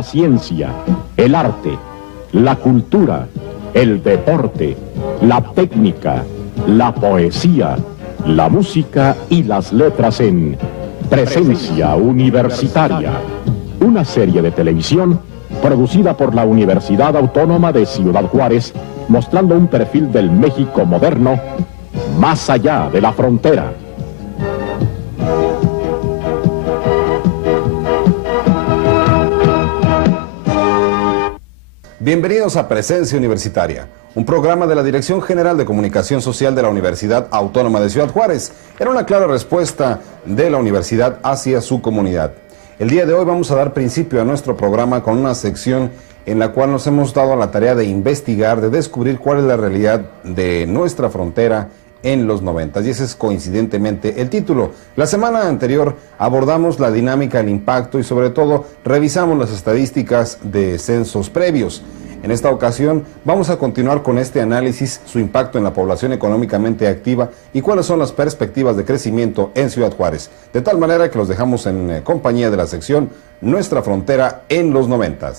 la ciencia, el arte, la cultura, el deporte, la técnica, la poesía, la música y las letras en Presencia Universitaria, una serie de televisión producida por la Universidad Autónoma de Ciudad Juárez, mostrando un perfil del México moderno más allá de la frontera. Bienvenidos a Presencia Universitaria, un programa de la Dirección General de Comunicación Social de la Universidad Autónoma de Ciudad Juárez. Era una clara respuesta de la universidad hacia su comunidad. El día de hoy vamos a dar principio a nuestro programa con una sección en la cual nos hemos dado a la tarea de investigar, de descubrir cuál es la realidad de nuestra frontera en los 90, y ese es coincidentemente el título. La semana anterior abordamos la dinámica, el impacto y sobre todo revisamos las estadísticas de censos previos. En esta ocasión vamos a continuar con este análisis, su impacto en la población económicamente activa y cuáles son las perspectivas de crecimiento en Ciudad Juárez. De tal manera que los dejamos en compañía de la sección Nuestra Frontera en los 90.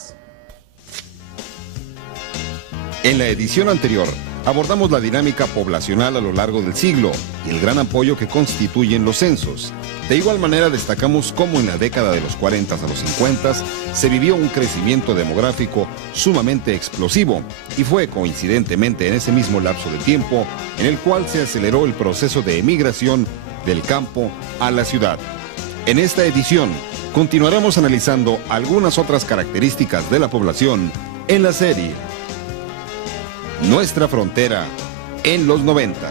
En la edición anterior abordamos la dinámica poblacional a lo largo del siglo y el gran apoyo que constituyen los censos. De igual manera destacamos cómo en la década de los 40 a los 50 se vivió un crecimiento demográfico sumamente explosivo y fue coincidentemente en ese mismo lapso de tiempo en el cual se aceleró el proceso de emigración del campo a la ciudad. En esta edición continuaremos analizando algunas otras características de la población en la serie Nuestra Frontera en los 90.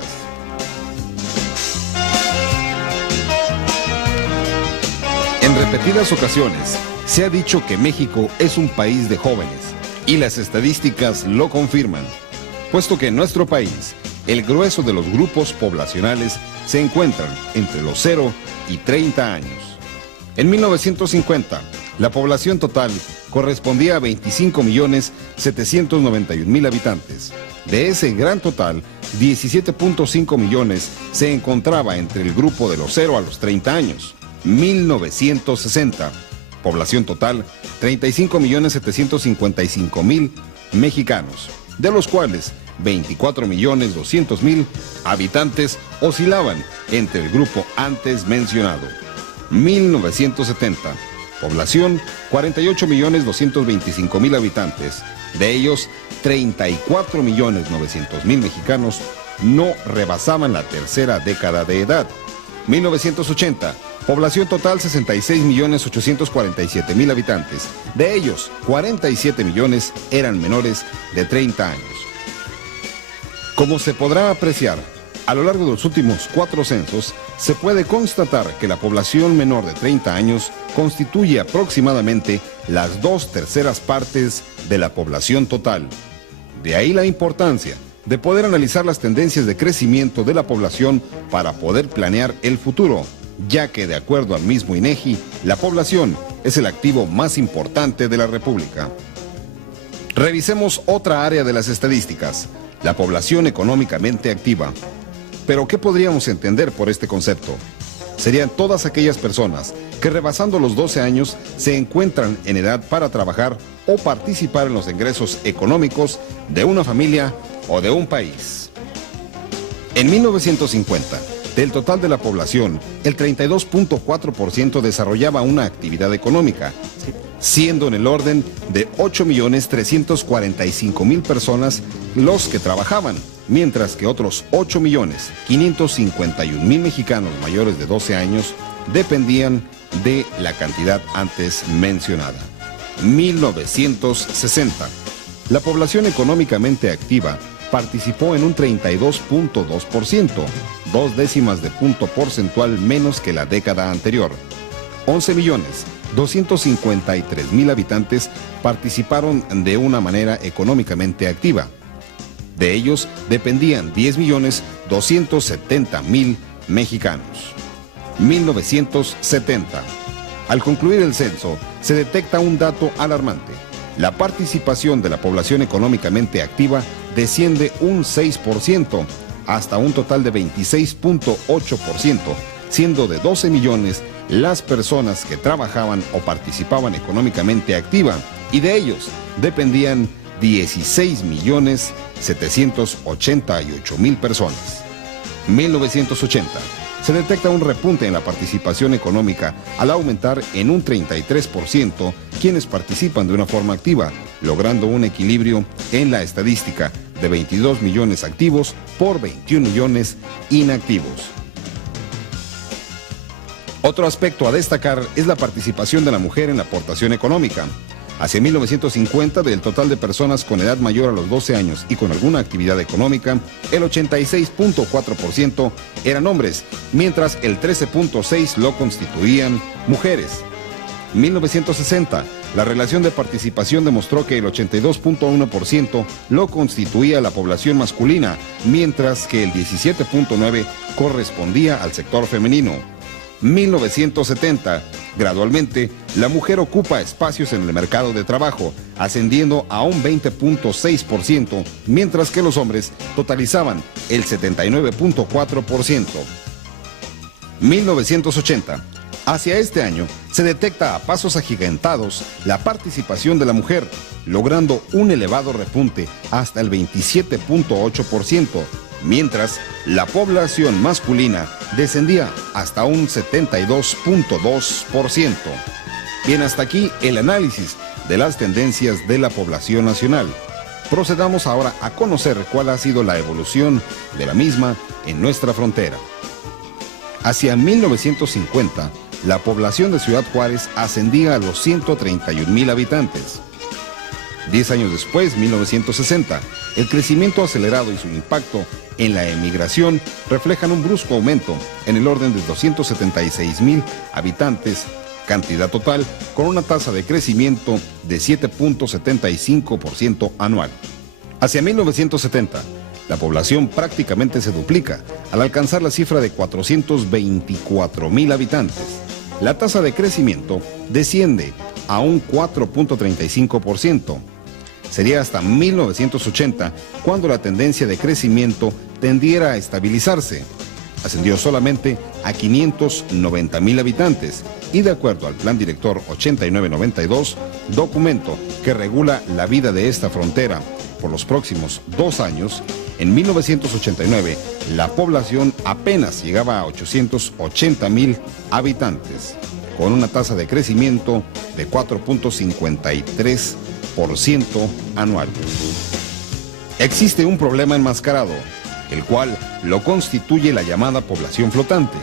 En repetidas ocasiones se ha dicho que México es un país de jóvenes y las estadísticas lo confirman, puesto que en nuestro país el grueso de los grupos poblacionales se encuentran entre los 0 y 30 años. En 1950, la población total correspondía a 25.791.000 habitantes. De ese gran total, 17.5 millones se encontraba entre el grupo de los 0 a los 30 años. 1960, población total, 35.755.000 mexicanos, de los cuales 24.200.000 habitantes oscilaban entre el grupo antes mencionado. 1970, población 48.225.000 habitantes, de ellos 34.900.000 mexicanos no rebasaban la tercera década de edad. 1980, población total 66.847.000 habitantes, de ellos 47 millones eran menores de 30 años. Como se podrá apreciar, a lo largo de los últimos 4 censos, se puede constatar que la población menor de 30 años constituye aproximadamente las 2/3 partes de la población total. De ahí la importancia de poder analizar las tendencias de crecimiento de la población para poder planear el futuro, ya que de acuerdo al mismo INEGI, la población es el activo más importante de la República. Revisemos otra área de las estadísticas, la población económicamente activa. Pero ¿qué podríamos entender por este concepto? Serían todas aquellas personas que rebasando los 12 años se encuentran en edad para trabajar o participar en los ingresos económicos de una familia o de un país. En 1950, del total de la población, el 32.4% desarrollaba una actividad económica, siendo en el orden de 8.345.000 personas los que trabajaban, mientras que otros 8.551.000 mexicanos mayores de 12 años dependían de la cantidad antes mencionada. 1960. La población económicamente activa participó en un 32.2%, 2 décimas de punto porcentual menos que la década anterior. 11.253.000 habitantes participaron de una manera económicamente activa. De ellos dependían 10.270.000 mexicanos. 1970. Al concluir el censo, se detecta un dato alarmante. La participación de la población económicamente activa desciende un 6% hasta un total de 26.8%, siendo de 12 millones las personas que trabajaban o participaban económicamente activa y de ellos dependían 16.788.000 personas. 1980. Se detecta un repunte en la participación económica al aumentar en un 33% quienes participan de una forma activa, logrando un equilibrio en la estadística de 22 millones activos por 21 millones inactivos. Otro aspecto a destacar es la participación de la mujer en la aportación económica. Hacia 1950, del total de personas con edad mayor a los 12 años y con alguna actividad económica, el 86.4% eran hombres, mientras el 13.6% lo constituían mujeres. 1960, la relación de participación demostró que el 82.1% lo constituía la población masculina, mientras que el 17.9% correspondía al sector femenino. 1970, gradualmente, la mujer ocupa espacios en el mercado de trabajo, ascendiendo a un 20.6%, mientras que los hombres totalizaban el 79.4%. 1980. Hacia este año, se detecta a pasos agigantados la participación de la mujer, logrando un elevado repunte hasta el 27.8%, mientras la población masculina descendía hasta un 72.2%. Bien, hasta aquí el análisis de las tendencias de la población nacional. Procedamos ahora a conocer cuál ha sido la evolución de la misma en nuestra frontera. Hacia 1950, la población de Ciudad Juárez ascendía a los 131,000 habitantes. 10 años después, 1960, el crecimiento acelerado y su impacto en la emigración reflejan un brusco aumento en el orden de 276,000 habitantes, cantidad total, con una tasa de crecimiento de 7.75% anual. Hacia 1970, la población prácticamente se duplica al alcanzar la cifra de 424,000 habitantes. La tasa de crecimiento desciende a un 4.35%. Sería hasta 1980 cuando la tendencia de crecimiento tendiera a estabilizarse. Ascendió solamente a 590,000 habitantes y, de acuerdo al Plan Director 8992, documento que regula la vida de esta frontera por los próximos 2 años, en 1989 la población apenas llegaba a 880,000 habitantes, con una tasa de crecimiento de 4.53% anual. Existe un problema enmascarado, el cual lo constituye la llamada población flotante.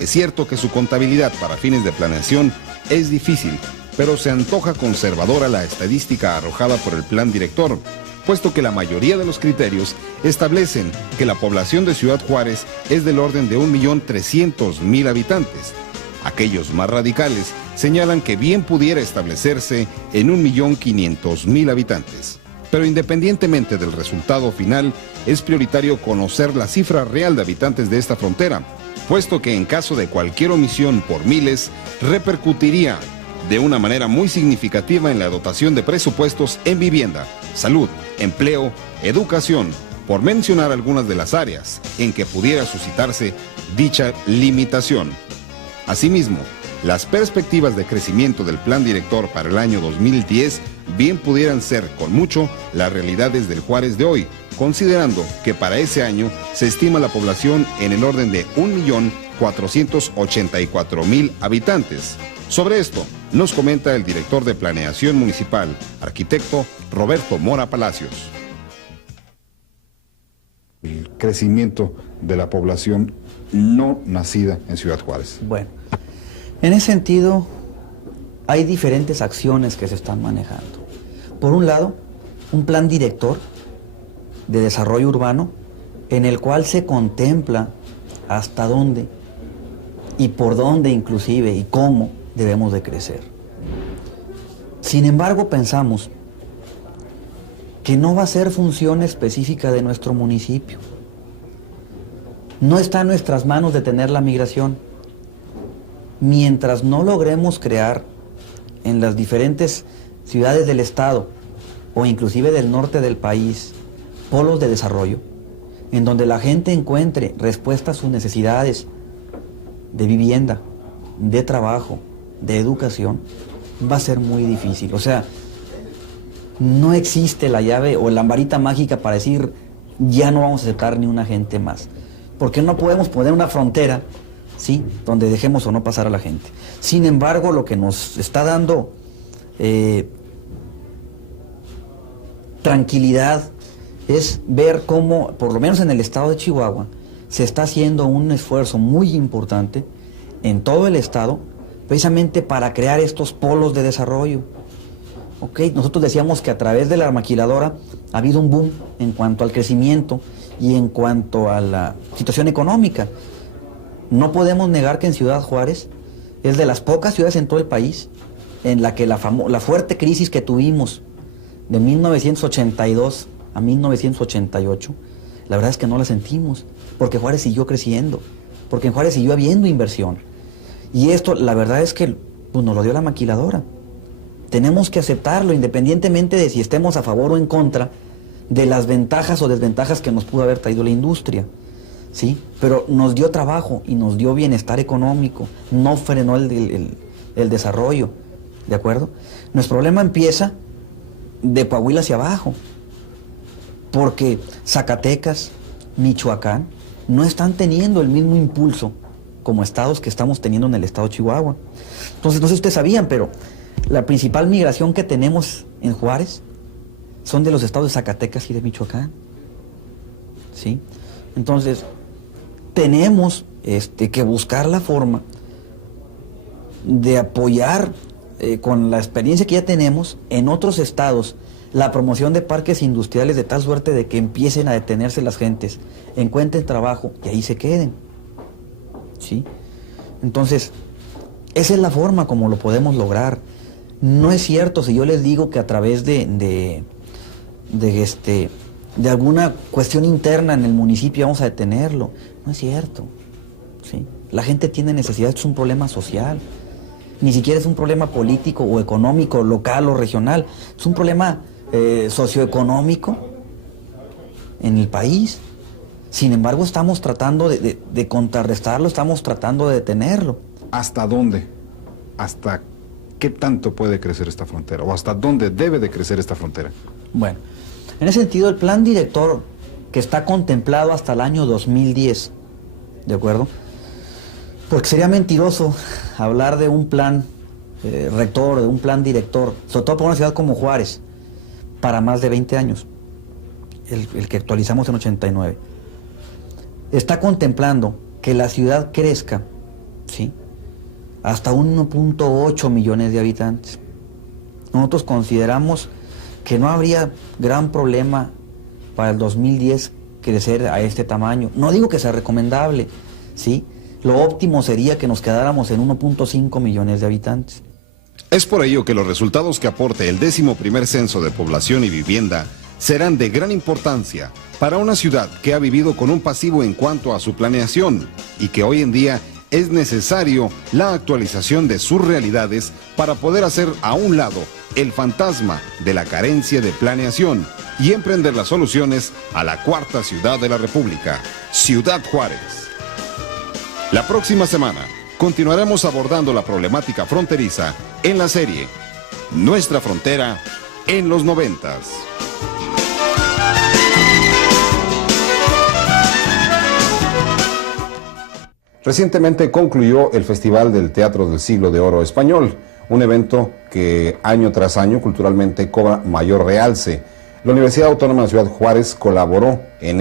Es cierto que su contabilidad para fines de planeación es difícil, pero se antoja conservadora la estadística arrojada por el Plan Director, puesto que la mayoría de los criterios establecen que la población de Ciudad Juárez es del orden de 1.300.000 habitantes. Aquellos más radicales señalan que bien pudiera establecerse en 1.500.000 habitantes. Pero independientemente del resultado final, es prioritario conocer la cifra real de habitantes de esta frontera, puesto que en caso de cualquier omisión por miles, repercutiría de una manera muy significativa en la dotación de presupuestos en vivienda, salud, empleo, educación, por mencionar algunas de las áreas en que pudiera suscitarse dicha limitación. Asimismo, las perspectivas de crecimiento del Plan Director para el año 2010 bien pudieran ser, con mucho, las realidades del Juárez de hoy, considerando que para ese año se estima la población en el orden de 1.484.000 habitantes. Sobre esto, nos comenta el director de Planeación Municipal, arquitecto Roberto Mora Palacios. El crecimiento de la población no nacida en Ciudad Juárez. Bueno, en ese sentido, hay diferentes acciones que se están manejando. Por un lado, un plan director de desarrollo urbano en el cual se contempla hasta dónde y por dónde inclusive y cómo debemos de crecer. Sin embargo, pensamos que no va a ser función específica de nuestro municipio. No está en nuestras manos detener la migración. Mientras no logremos crear en las diferentes ciudades del estado o inclusive del norte del país polos de desarrollo, en donde la gente encuentre respuesta a sus necesidades de vivienda, de trabajo, de educación, va a ser muy difícil. O sea, no existe la llave o la varita mágica para decir ya no vamos a aceptar ni una gente más. Porque no podemos poner una frontera, ¿sí?, donde dejemos o no pasar a la gente. Sin embargo, lo que nos está dando tranquilidad es ver cómo, por lo menos en el estado de Chihuahua, se está haciendo un esfuerzo muy importante en todo el estado, precisamente para crear estos polos de desarrollo. Nosotros decíamos que a través de la maquiladora ha habido un boom en cuanto al crecimiento y en cuanto a la situación económica. No podemos negar que en Ciudad Juárez es de las pocas ciudades en todo el país en la que la fuerte crisis que tuvimos de 1982 a 1988, la verdad es que no la sentimos, porque Juárez siguió creciendo, porque en Juárez siguió habiendo inversión. Y esto, la verdad es que pues, nos lo dio la maquiladora. Tenemos que aceptarlo, independientemente de si estemos a favor o en contra de las ventajas o desventajas que nos pudo haber traído la industria, ¿sí? Pero nos dio trabajo y nos dio bienestar económico, no frenó el desarrollo, ¿de acuerdo? Nuestro problema empieza de Coahuila hacia abajo, porque Zacatecas, Michoacán, no están teniendo el mismo impulso como estados que estamos teniendo en el estado de Chihuahua. Entonces, no sé si ustedes sabían, pero la principal migración que tenemos en Juárez son de los estados de Zacatecas y de Michoacán, ¿sí? Entonces, tenemos que buscar la forma de apoyar con la experiencia que ya tenemos en otros estados la promoción de parques industriales de tal suerte de que empiecen a detenerse las gentes, encuentren trabajo y ahí se queden, ¿sí? Entonces, esa es la forma como lo podemos lograr. No es cierto si yo les digo que a través de alguna cuestión interna en el municipio vamos a detenerlo. No es cierto, ¿sí? La gente tiene necesidad, es un problema social. Ni siquiera es un problema político o económico, local o regional. Es un problema socioeconómico en el país. Sin embargo, estamos tratando de contrarrestarlo, estamos tratando de detenerlo. ¿Hasta dónde? ¿Hasta qué tanto puede crecer esta frontera? ¿O hasta dónde debe de crecer esta frontera? Bueno, en ese sentido, el plan director que está contemplado hasta el año 2010, ¿de acuerdo? Porque sería mentiroso hablar de un plan rector, de un plan director, sobre todo para una ciudad como Juárez, para más de 20 años, el que actualizamos en 89. Está contemplando que la ciudad crezca, ¿sí?, hasta 1.8 millones de habitantes. Nosotros consideramos que no habría gran problema para el 2010 crecer a este tamaño. No digo que sea recomendable, ¿sí? Lo óptimo sería que nos quedáramos en 1.5 millones de habitantes. Es por ello que los resultados que aporte el 11º Censo de Población y Vivienda serán de gran importancia para una ciudad que ha vivido con un pasivo en cuanto a su planeación y que hoy en día es necesario la actualización de sus realidades para poder hacer a un lado el fantasma de la carencia de planeación y emprender las soluciones a la cuarta ciudad de la República, Ciudad Juárez. La próxima semana continuaremos abordando la problemática fronteriza en la serie Nuestra Frontera en los 90s. Recientemente concluyó el Festival del Teatro del Siglo de Oro Español, un evento que año tras año culturalmente cobra mayor realce. La Universidad Autónoma de Ciudad Juárez colaboró en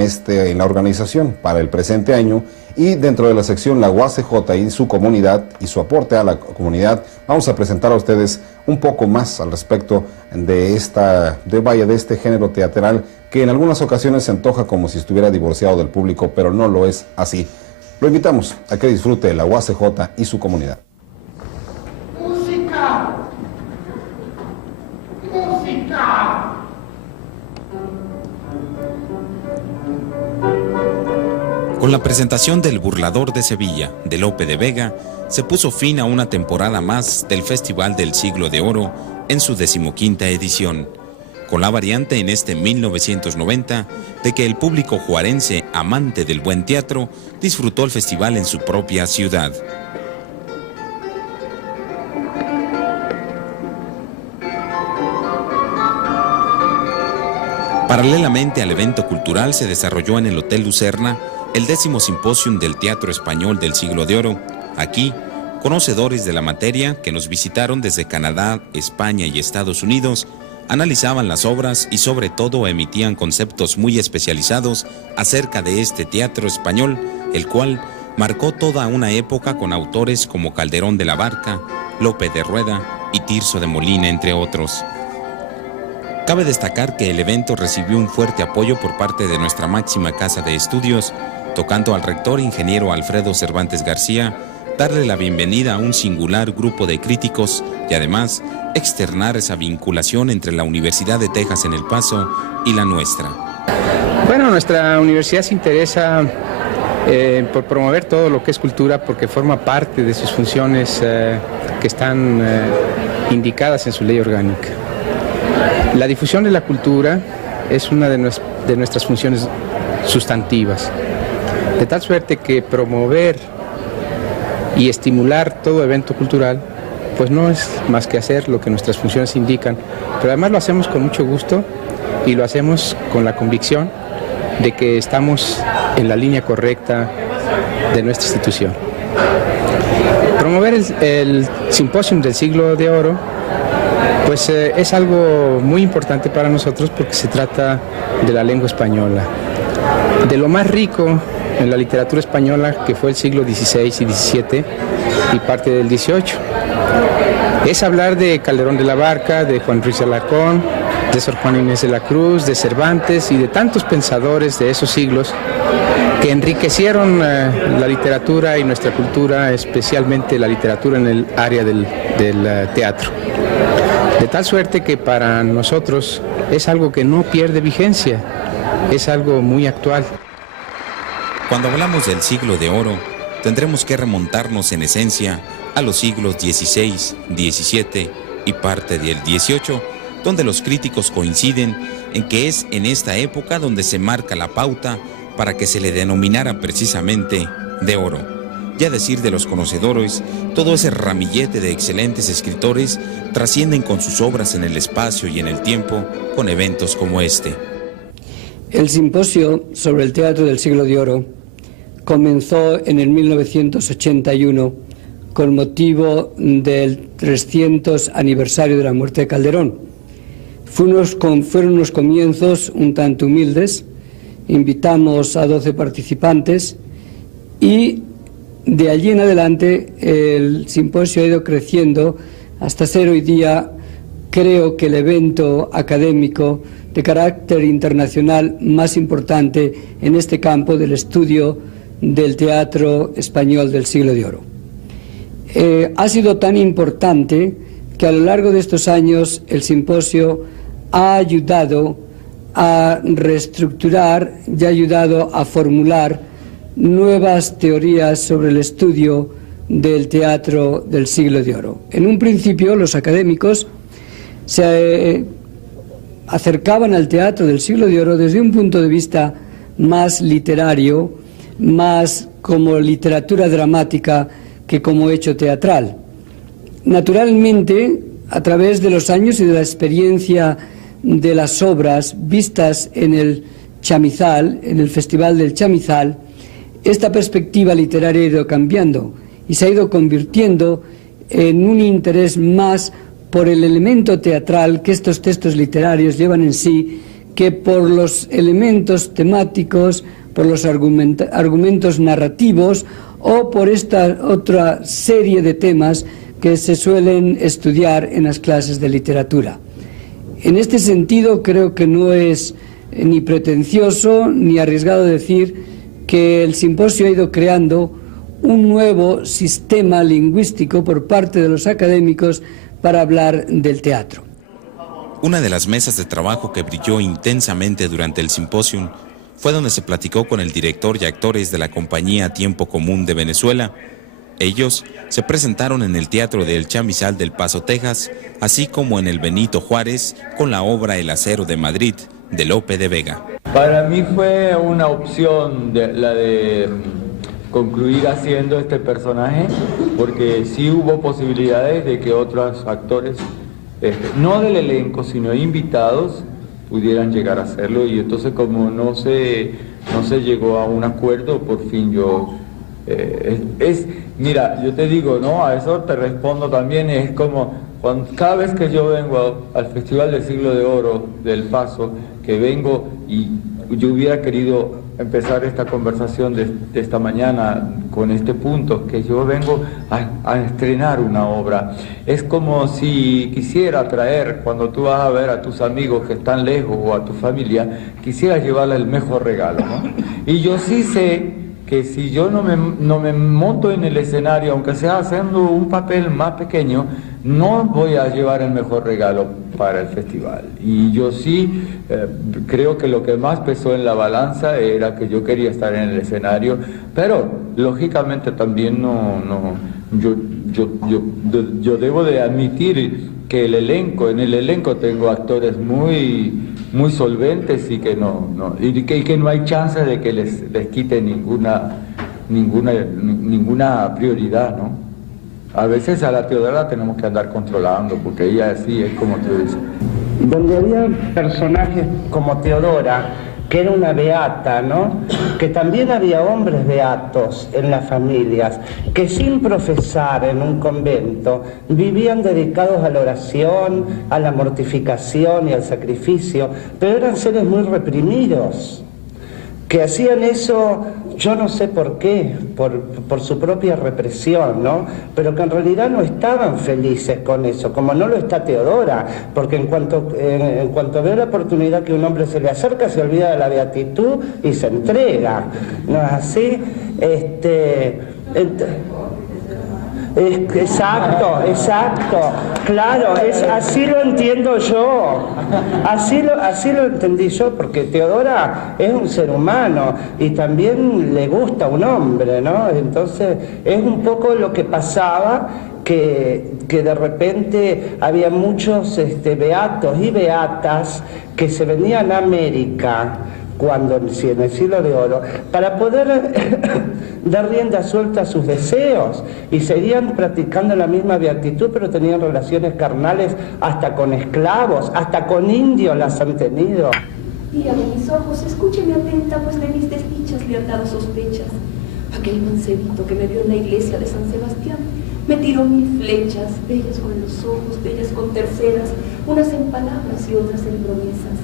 la organización para el presente año y dentro de la sección La UACJ y su comunidad y su aporte a la comunidad, vamos a presentar a ustedes un poco más al respecto de este género teatral que en algunas ocasiones se antoja como si estuviera divorciado del público, pero no lo es así. Lo invitamos a que disfrute la UACJ y su comunidad. ¡Música! ¡Música! Con la presentación del Burlador de Sevilla, de Lope de Vega, se puso fin a una temporada más del Festival del Siglo de Oro en su 15ª edición, con la variante en este 1990 de que el público juarense amante del buen teatro disfrutó el festival en su propia ciudad. Paralelamente al evento cultural se desarrolló en el Hotel Lucerna el 10º Simposium del Teatro Español del Siglo de Oro. Aquí, conocedores de la materia que nos visitaron desde Canadá, España y Estados Unidos analizaban las obras y sobre todo emitían conceptos muy especializados acerca de este teatro español, el cual marcó toda una época con autores como Calderón de la Barca, Lope de Rueda y Tirso de Molina, entre otros. Cabe destacar que el evento recibió un fuerte apoyo por parte de nuestra máxima casa de estudios, tocando al rector ingeniero Alfredo Cervantes García darle la bienvenida a un singular grupo de críticos y además externar esa vinculación entre la Universidad de Texas en El Paso y la nuestra. Bueno, nuestra universidad se interesa por promover todo lo que es cultura porque forma parte de sus funciones que están indicadas en su ley orgánica. La difusión de la cultura es una de nuestras funciones sustantivas, de tal suerte que promover y estimular todo evento cultural, pues no es más que hacer lo que nuestras funciones indican, pero además lo hacemos con mucho gusto y lo hacemos con la convicción de que estamos en la línea correcta de nuestra institución. Promover el Simposium del Siglo de Oro, pues es algo muy importante para nosotros porque se trata de la lengua española, de lo más rico en la literatura española que fue el siglo XVI y XVII y parte del XVIII. Es hablar de Calderón de la Barca, de Juan Ruiz de Alarcón, de Sor Juana Inés de la Cruz, de Cervantes y de tantos pensadores de esos siglos que enriquecieron la literatura y nuestra cultura, especialmente la literatura en el área del teatro. De tal suerte que para nosotros es algo que no pierde vigencia, es algo muy actual. Cuando hablamos del Siglo de Oro, tendremos que remontarnos en esencia a los siglos XVI, XVII y parte del XVIII, donde los críticos coinciden en que es en esta época donde se marca la pauta para que se le denominara precisamente de oro. Ya decir de los conocedores, todo ese ramillete de excelentes escritores trascienden con sus obras en el espacio y en el tiempo con eventos como este. El simposio sobre el teatro del Siglo de Oro comenzó en el 1981 con motivo del 300 aniversario de la muerte de Calderón. Fueron unos comienzos un tanto humildes, invitamos a 12 participantes y de allí en adelante el simposio ha ido creciendo hasta ser hoy día, creo que el evento académico de carácter internacional más importante en este campo del estudio del teatro español del Siglo de Oro. Ha sido tan importante que a lo largo de estos años el simposio ha ayudado a reestructurar y ha ayudado a formular nuevas teorías sobre el estudio del teatro del Siglo de Oro. En un principio los académicos se acercaban al teatro del Siglo de Oro desde un punto de vista más literario, más como literatura dramática que como hecho teatral. Naturalmente, a través de los años y de la experiencia de las obras vistas en el Chamizal, en el Festival del Chamizal, esta perspectiva literaria ha ido cambiando y se ha ido convirtiendo en un interés más por el elemento teatral que estos textos literarios llevan en sí, que por los elementos temáticos, por los argumentos narrativos o por esta otra serie de temas que se suelen estudiar en las clases de literatura. En este sentido, creo que no es ni pretencioso ni arriesgado decir que el simposio ha ido creando un nuevo sistema lingüístico por parte de los académicos para hablar del teatro. Una de las mesas de trabajo que brilló intensamente durante el simposium fue donde se platicó con el director y actores de la compañía Tiempo Común de Venezuela. Ellos se presentaron en el Teatro del Chamizal del Paso, Texas, así como en el Benito Juárez con la obra El Acero de Madrid, de Lope de Vega. Para mí fue una opción la de concluir haciendo este personaje, porque sí hubo posibilidades de que otros actores, no del elenco, sino invitados, pudieran llegar a hacerlo, y entonces como no se llegó a un acuerdo, por fin yo... mira, yo te digo, ¿no? A eso te respondo también, es como cada vez que yo vengo al Festival del Siglo de Oro del Paso, que vengo y yo hubiera querido empezar esta conversación de esta mañana con este punto, que yo vengo a estrenar una obra. Es como si quisiera traer, cuando tú vas a ver a tus amigos que están lejos o a tu familia, quisiera llevarle el mejor regalo, ¿no? Y yo sí sé que si yo no me monto en el escenario, aunque sea haciendo un papel más pequeño, no voy a llevar el mejor regalo para el festival. Y yo sí creo que lo que más pesó en la balanza era que yo quería estar en el escenario, pero lógicamente también yo debo de admitir que el elenco tengo actores muy solventes y que no hay chance de que les quite ninguna prioridad, ¿no? A veces a la Teodora tenemos que andar controlando, porque ella así es como tú dices. Donde había personajes como Teodora, que era una beata, ¿no? Que también había hombres beatos en las familias, que sin profesar en un convento, vivían dedicados a la oración, a la mortificación y al sacrificio, pero eran seres muy reprimidos, que hacían eso, yo no sé por qué, por su propia represión, ¿no? Pero que en realidad no estaban felices con eso, como no lo está Teodora, porque en cuanto ve la oportunidad que un hombre se le acerca, se olvida de la beatitud y se entrega, ¿no es así? Exacto, claro, así lo entiendo yo, así lo entendí yo, porque Teodora es un ser humano y también le gusta un hombre, ¿no? Entonces es un poco lo que pasaba, que de repente había muchos beatos y beatas que se venían a América, cuando en el Siglo de Oro, para poder dar rienda suelta a sus deseos, y seguían practicando la misma beatitud, pero tenían relaciones carnales hasta con esclavos, hasta con indios las han tenido. Tía de mis ojos, escúcheme atenta, pues de mis desdichas le han dado sospechas. Aquel mancebito que me vio en la iglesia de San Sebastián me tiró 1000 flechas, bellas con los ojos, bellas con terceras, unas en palabras y otras en promesas.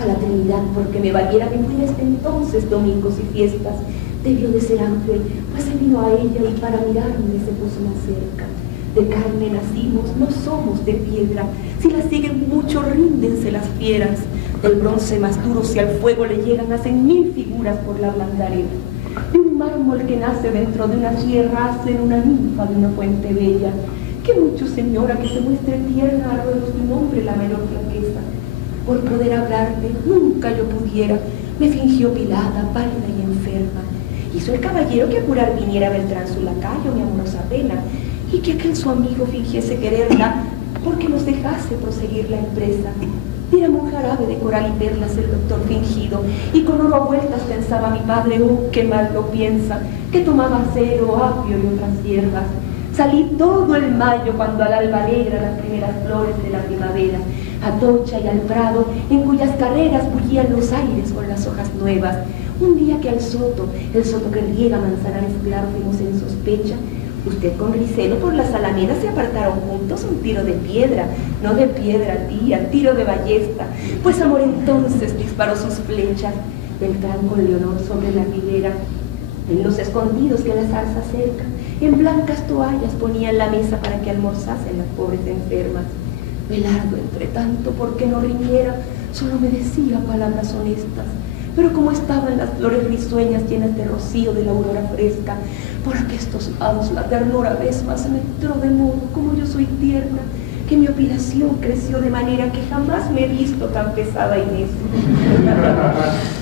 A la Trinidad, porque me valiera que fui desde entonces domingos y fiestas, debió de ser ángel, pues se vino a ella y para mirarme se puso más cerca. De carne nacimos, no somos de piedra, si la siguen mucho ríndense las fieras. Del bronce más duro si al fuego le llegan, hacen 1000 figuras por la blanda arena. De un mármol que nace dentro de una sierra, hacen una ninfa de una fuente bella. Que mucho, señora, que se muestre tierna, a ruegos de un hombre la menor flaqueza. Por poder hablarme, nunca yo pudiera, me fingió pilada, pálida y enferma. Hizo el caballero que a curar viniera Beltrán su lacayo, mi amorosa pena, y que aquel su amigo fingiese quererla, porque nos dejase proseguir la empresa. Diéramos un jarabe de coral y perlas el doctor fingido, y con oro a vueltas pensaba mi padre, oh, qué mal lo piensa, que tomaba acero, apio y otras hierbas. Salí todo el mayo cuando al alba alegra las primeras flores de la primavera, a Tocha y al Prado, en cuyas carreras bullían los aires con las hojas nuevas. Un día que al soto, el soto que riega manzanares claro, fuimos en sospecha, usted con Ricelo por las alamedas se apartaron juntos a un tiro de piedra, no de piedra, tía, tiro de ballesta, pues amor entonces disparó sus flechas. Beltrán con Leonor sobre la ribera, en los escondidos que la zarza cerca, en blancas toallas ponían la mesa para que almorzasen las pobres enfermas. Belardo, entre tanto, porque no riñera, solo me decía palabras honestas. Pero como estaban las flores risueñas llenas de rocío de la aurora fresca, por aquestos lados la ternura vez más me entró de modo, como yo soy tierna, que mi opilación creció de manera que jamás me he visto tan pesada y necia.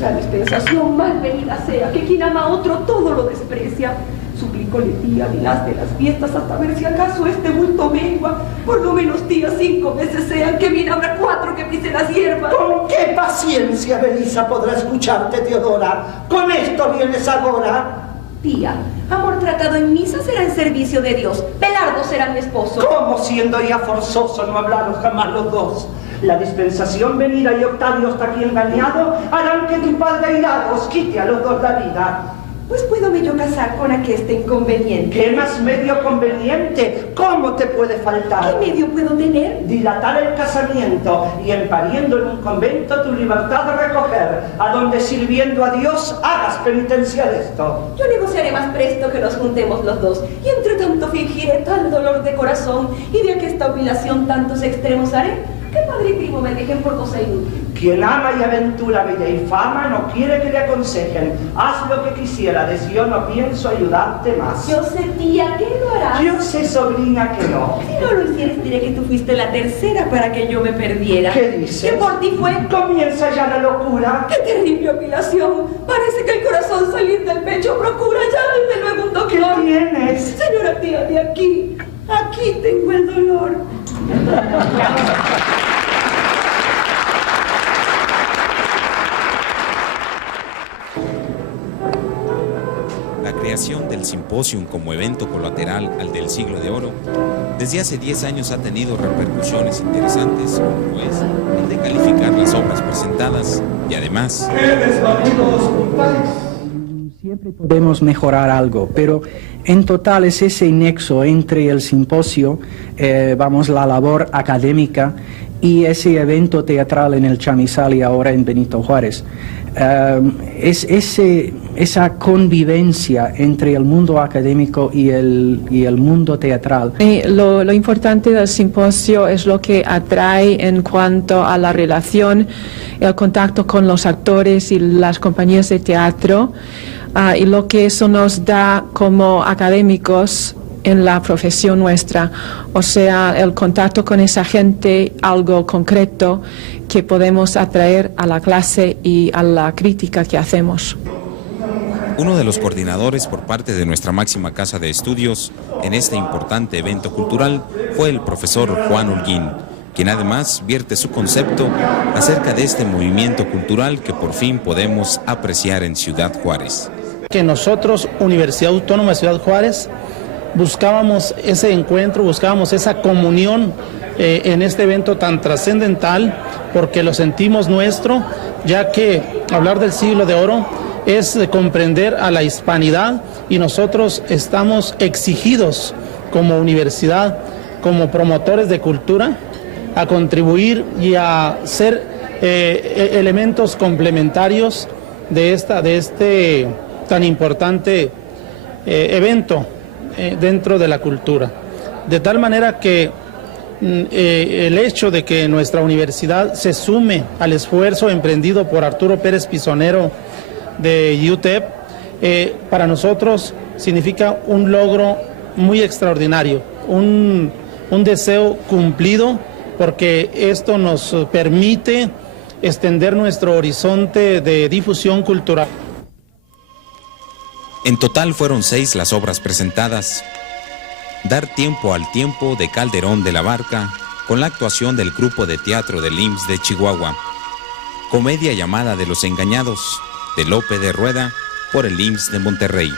La dispensación mal venida sea, que quien ama a otro todo lo desprecia. Suplicóle, tía, vilás de las fiestas, hasta ver si acaso este bulto mengua. Por lo menos, tía, 5 veces sean, que bien habrá 4 que pisen las hierbas. ¿Con qué paciencia, Belisa, podrá escucharte, Teodora? ¿Con esto vienes ahora? Tía, amor tratado en misa será en servicio de Dios. Belardo será mi esposo. ¿Cómo, siendo ya forzoso, no hablaron jamás los dos? La dispensación venida y Octavio hasta aquí engañado harán que tu padre irado os quite a los dos la vida. Pues puédome yo casar con aqueste inconveniente. ¿Qué más medio conveniente? ¿Cómo te puede faltar? ¿Qué medio puedo tener? Dilatar el casamiento y empariendo en un convento tu libertad de recoger, a donde sirviendo a Dios hagas penitencia de esto. Yo negociaré más presto que nos juntemos los dos, y entre tanto fingiré tal dolor de corazón, y de aquesta opilación tantos extremos haré, que padre y primo me dejen por cosa inútil. Quien ama y aventura bella y fama no quiere que le aconsejen. Haz lo que quisieras, yo no pienso ayudarte más. Yo sé, tía, que lo harás. Yo sé, sobrina, que no. Si no lo hicieres, diré que tú fuiste la tercera para que yo me perdiera. ¿Qué dices? Que por ti fue. Comienza ya la locura. ¡Qué terrible opilación! Parece que el corazón salir del pecho procura. Llámeme luego un doctor. ¿Qué tienes? Señora tía, de aquí. Aquí tengo el dolor. La creación del Simposium como evento colateral al del Siglo de Oro, desde hace 10 años ha tenido repercusiones interesantes, como es el de calificar las obras presentadas y además... Siempre podemos mejorar algo, pero en total es ese nexo entre el simposio, la labor académica y ese evento teatral en el Chamizal y ahora en Benito Juárez. Esa convivencia entre el mundo académico y el mundo teatral. Lo importante del simposio es lo que atrae en cuanto a la relación, el contacto con los actores y las compañías de teatro, y lo que eso nos da como académicos en la profesión nuestra, o sea, el contacto con esa gente, algo concreto que podemos atraer a la clase y a la crítica que hacemos. Uno de los coordinadores por parte de nuestra máxima casa de estudios en este importante evento cultural fue el profesor Juan Holguín, quien además vierte su concepto acerca de este movimiento cultural que por fin podemos apreciar en Ciudad Juárez. Que nosotros, Universidad Autónoma de Ciudad Juárez, buscábamos ese encuentro, buscábamos esa comunión en este evento tan trascendental, porque lo sentimos nuestro, ya que hablar del Siglo de Oro es comprender a la hispanidad y nosotros estamos exigidos como universidad, como promotores de cultura, a contribuir y a ser elementos complementarios de este tan importante evento dentro de la cultura. De tal manera que el hecho de que nuestra universidad se sume al esfuerzo emprendido por Arturo Pérez Pisonero de UTEP, para nosotros significa un logro muy extraordinario, un deseo cumplido, porque esto nos permite extender nuestro horizonte de difusión cultural. En total fueron 6 las obras presentadas. Dar tiempo al tiempo de Calderón de la Barca, con la actuación del grupo de teatro del IMSS de Chihuahua. Comedia llamada de los engañados, de Lope de Rueda, por el IMSS de Monterrey.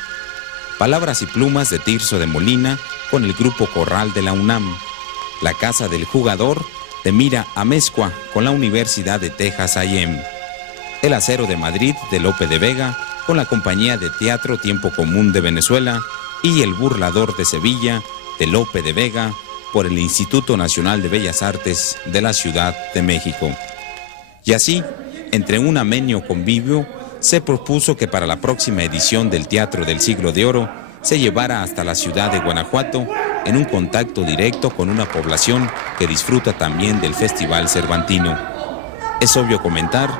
Palabras y plumas de Tirso de Molina, con el grupo Corral de la UNAM. La Casa del Jugador, de Mira Amezcua, con la Universidad de Texas A&M. El Acero de Madrid, de Lope de Vega, con la Compañía de Teatro Tiempo Común de Venezuela, y El Burlador de Sevilla, de Lope de Vega, por el Instituto Nacional de Bellas Artes de la Ciudad de México. Y así, entre un amenio convivio, se propuso que para la próxima edición del Teatro del Siglo de Oro se llevara hasta la ciudad de Guanajuato en un contacto directo con una población que disfruta también del Festival Cervantino. Es obvio comentar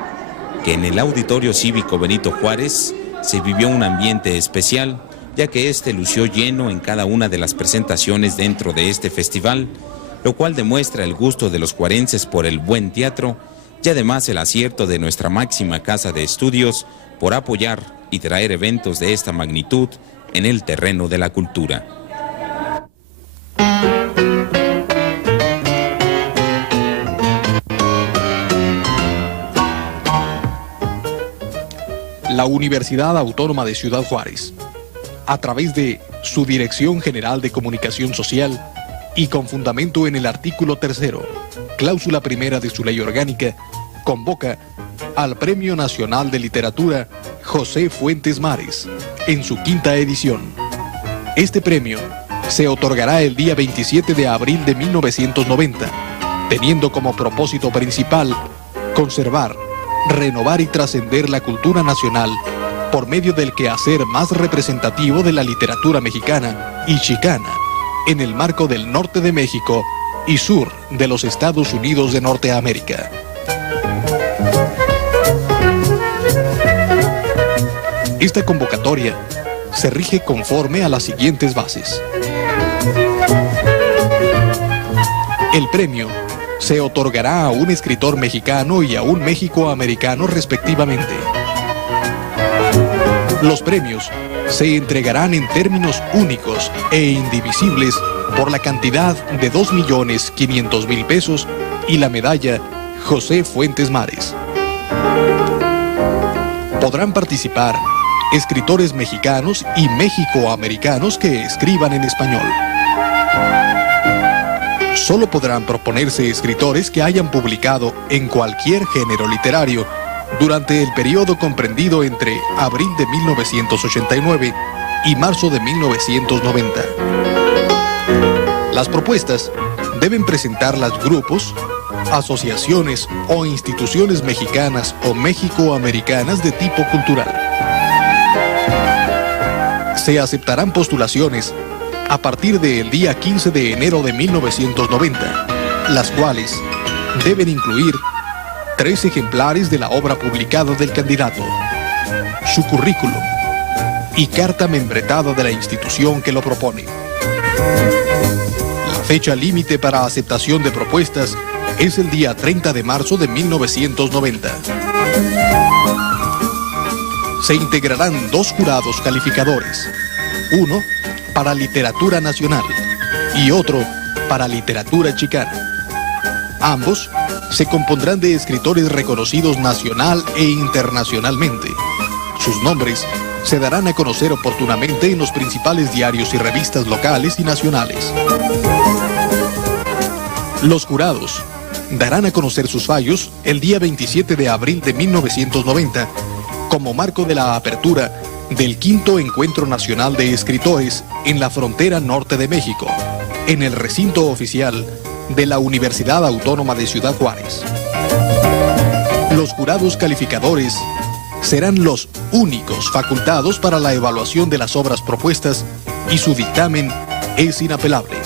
que en el Auditorio Cívico Benito Juárez se vivió un ambiente especial, ya que este lució lleno en cada una de las presentaciones dentro de este festival, lo cual demuestra el gusto de los juarenses por el buen teatro y además el acierto de nuestra máxima casa de estudios por apoyar y traer eventos de esta magnitud en el terreno de la cultura. La Universidad Autónoma de Ciudad Juárez, a través de su Dirección General de Comunicación Social, y con fundamento en el artículo 3º, cláusula primera de su ley orgánica, convoca al Premio Nacional de Literatura José Fuentes Mares, en su 5ª edición. Este premio se otorgará el día 27 de abril de 1990, teniendo como propósito principal conservar, renovar y trascender la cultura nacional por medio del quehacer más representativo de la literatura mexicana y chicana en el marco del norte de México y sur de los Estados Unidos de Norteamérica. Esta convocatoria se rige conforme a las siguientes bases. El premio se otorgará a un escritor mexicano y a un mexicoamericano respectivamente. Los premios se entregarán en términos únicos e indivisibles por la cantidad de 2.500.000 pesos y la medalla José Fuentes Mares. Podrán participar escritores mexicanos y mexicoamericanos que escriban en español. Solo podrán proponerse escritores que hayan publicado en cualquier género literario durante el periodo comprendido entre abril de 1989 y marzo de 1990. Las propuestas deben presentarlas grupos, asociaciones o instituciones mexicanas o mexicoamericanas de tipo cultural. Se aceptarán postulaciones a partir del día 15 de enero de 1990, las cuales deben incluir 3 ejemplares de la obra publicada del candidato, su currículum y carta membretada de la institución que lo propone. La fecha límite para aceptación de propuestas es el día 30 de marzo de 1990. Se integrarán 2 jurados calificadores, uno para literatura nacional y otro para literatura chicana. Ambos se compondrán de escritores reconocidos nacional e internacionalmente. Sus nombres se darán a conocer oportunamente en los principales diarios y revistas locales y nacionales. Los jurados darán a conocer sus fallos el día 27 de abril de 1990 como marco de la apertura del 5º Encuentro Nacional de Escritores en la frontera norte de México, en el recinto oficial de la Universidad Autónoma de Ciudad Juárez. Los jurados calificadores serán los únicos facultados para la evaluación de las obras propuestas y su dictamen es inapelable.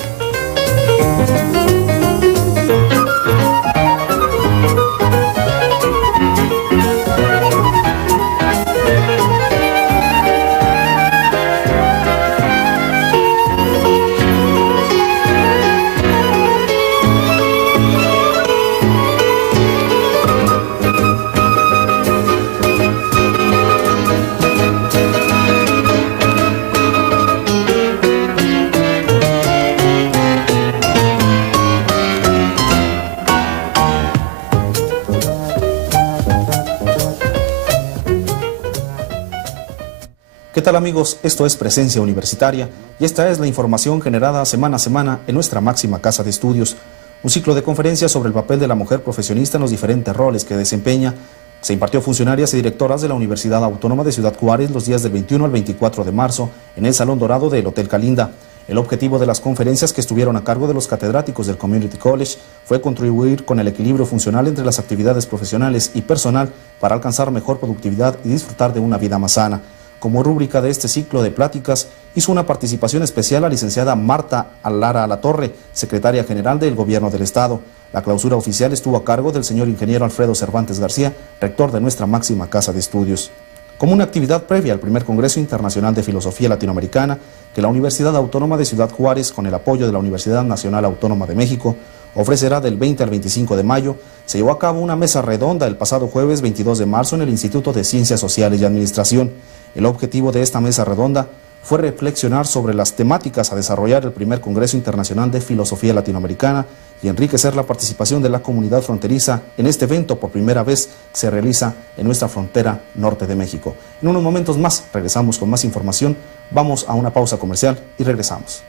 ¿Qué tal amigos? Esto es Presencia Universitaria y esta es la información generada semana a semana en nuestra máxima casa de estudios. Un ciclo de conferencias sobre el papel de la mujer profesionista en los diferentes roles que desempeña. Se impartió a funcionarias y directoras de la Universidad Autónoma de Ciudad Juárez los días del 21 al 24 de marzo en el Salón Dorado del Hotel Calinda. El objetivo de las conferencias, que estuvieron a cargo de los catedráticos del Community College, fue contribuir con el equilibrio funcional entre las actividades profesionales y personal para alcanzar mejor productividad y disfrutar de una vida más sana. Como rúbrica de este ciclo de pláticas, hizo una participación especial la licenciada Marta Lara Alatorre, secretaria general del Gobierno del Estado. La clausura oficial estuvo a cargo del señor ingeniero Alfredo Cervantes García, rector de nuestra máxima casa de estudios. Como una actividad previa al primer Congreso Internacional de Filosofía Latinoamericana, que la Universidad Autónoma de Ciudad Juárez, con el apoyo de la Universidad Nacional Autónoma de México, ofrecerá del 20 al 25 de mayo, se llevó a cabo una mesa redonda el pasado jueves 22 de marzo en el Instituto de Ciencias Sociales y Administración. El objetivo de esta mesa redonda fue reflexionar sobre las temáticas a desarrollar el primer Congreso Internacional de Filosofía Latinoamericana y enriquecer la participación de la comunidad fronteriza en este evento. Por primera vez se realiza en nuestra frontera norte de México. En unos momentos más regresamos con más información. Vamos a una pausa comercial y regresamos.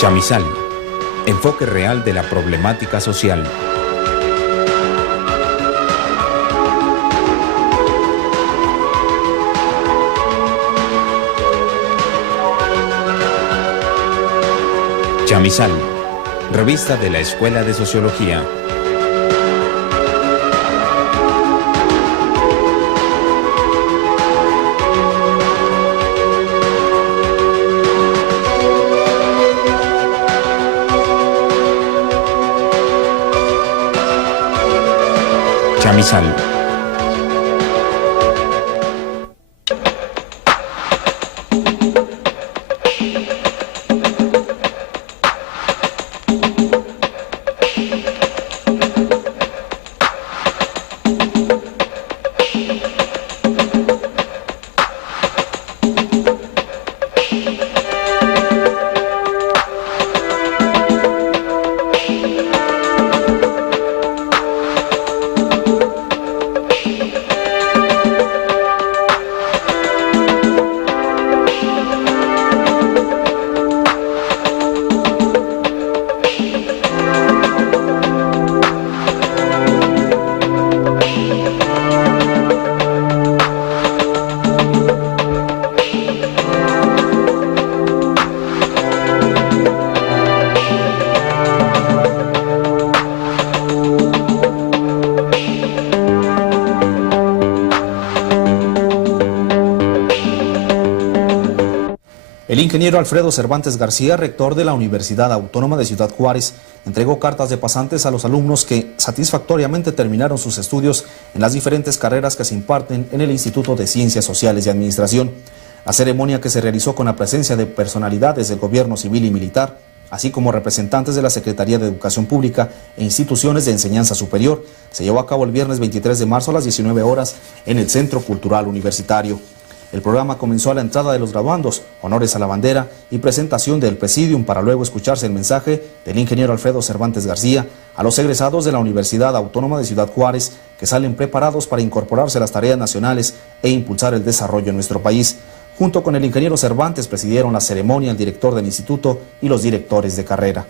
Chamizal, enfoque real de la problemática social. Chamizal, revista de la Escuela de Sociología. Chamizal. El ingeniero Alfredo Cervantes García, rector de la Universidad Autónoma de Ciudad Juárez, entregó cartas de pasantes a los alumnos que satisfactoriamente terminaron sus estudios en las diferentes carreras que se imparten en el Instituto de Ciencias Sociales y Administración. La ceremonia, que se realizó con la presencia de personalidades del gobierno civil y militar, así como representantes de la Secretaría de Educación Pública e instituciones de enseñanza superior, se llevó a cabo el viernes 23 de marzo a las 19 horas en el Centro Cultural Universitario. El programa comenzó a la entrada de los graduandos, honores a la bandera y presentación del Presidium, para luego escucharse el mensaje del ingeniero Alfredo Cervantes García a los egresados de la Universidad Autónoma de Ciudad Juárez, que salen preparados para incorporarse a las tareas nacionales e impulsar el desarrollo en nuestro país. Junto con el ingeniero Cervantes presidieron la ceremonia el director del instituto y los directores de carrera.